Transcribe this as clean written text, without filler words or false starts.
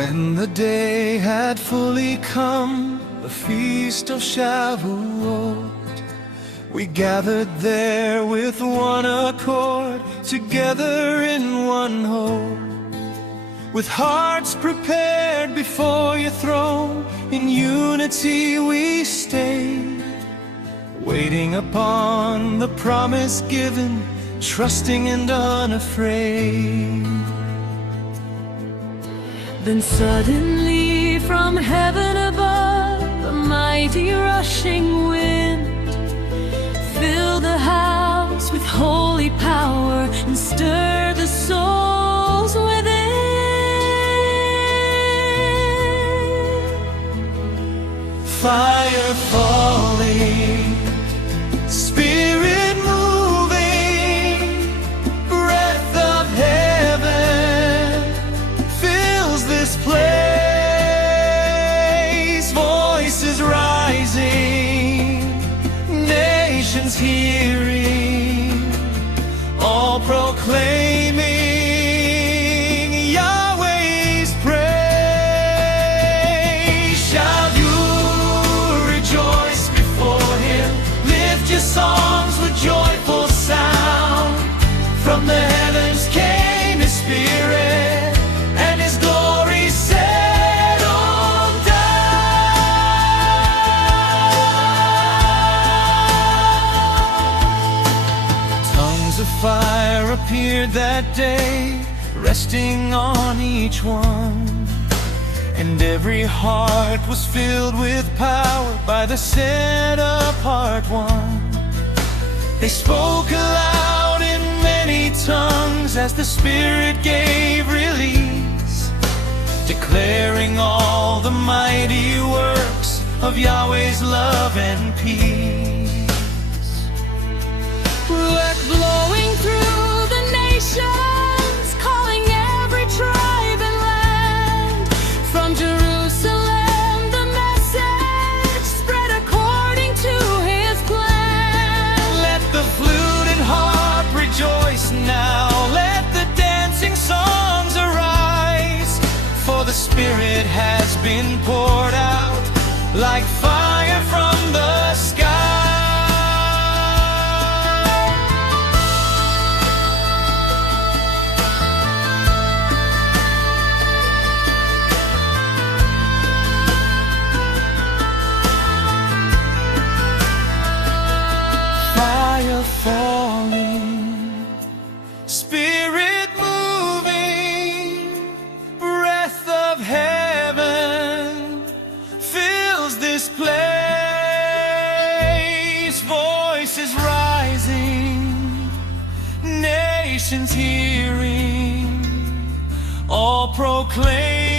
When the day had fully come, the feast of Shavu'ot, we gathered there with one accord, together in one hope. With hearts prepared before your throne, in unity we stayed, waiting upon the promise given, trusting and unafraid. Then suddenly from heaven above, a mighty rushing wind filled the house with holy power and stirred the souls within. Fire falling, Spirit moving, breath of heaven fills this place. Voices rising, nations hearing, all proclaiming Yahweh's praise. Shall you rejoice before Him? Lift your songs with joyful sound. From the heavens came His Spirit, and His glory settled down. Tongues of fire appeared that day, resting on each one, and every heart was filled with power by the set-apart one. They spoke aloud in many tongues as the Spirit gave release, declaring all the mighty works of Yahweh's love and peace. Work blowing through the nations, calling every tribe and land. From Jerusalem the message spread according to His plan. Let the flute and harp rejoice now, let the dancing songs arise, for the Spirit has been poured out like fire from the sky. Fire falling, Spirit moving, breath of heaven fills this place. Voices rising, nations hearing, all proclaim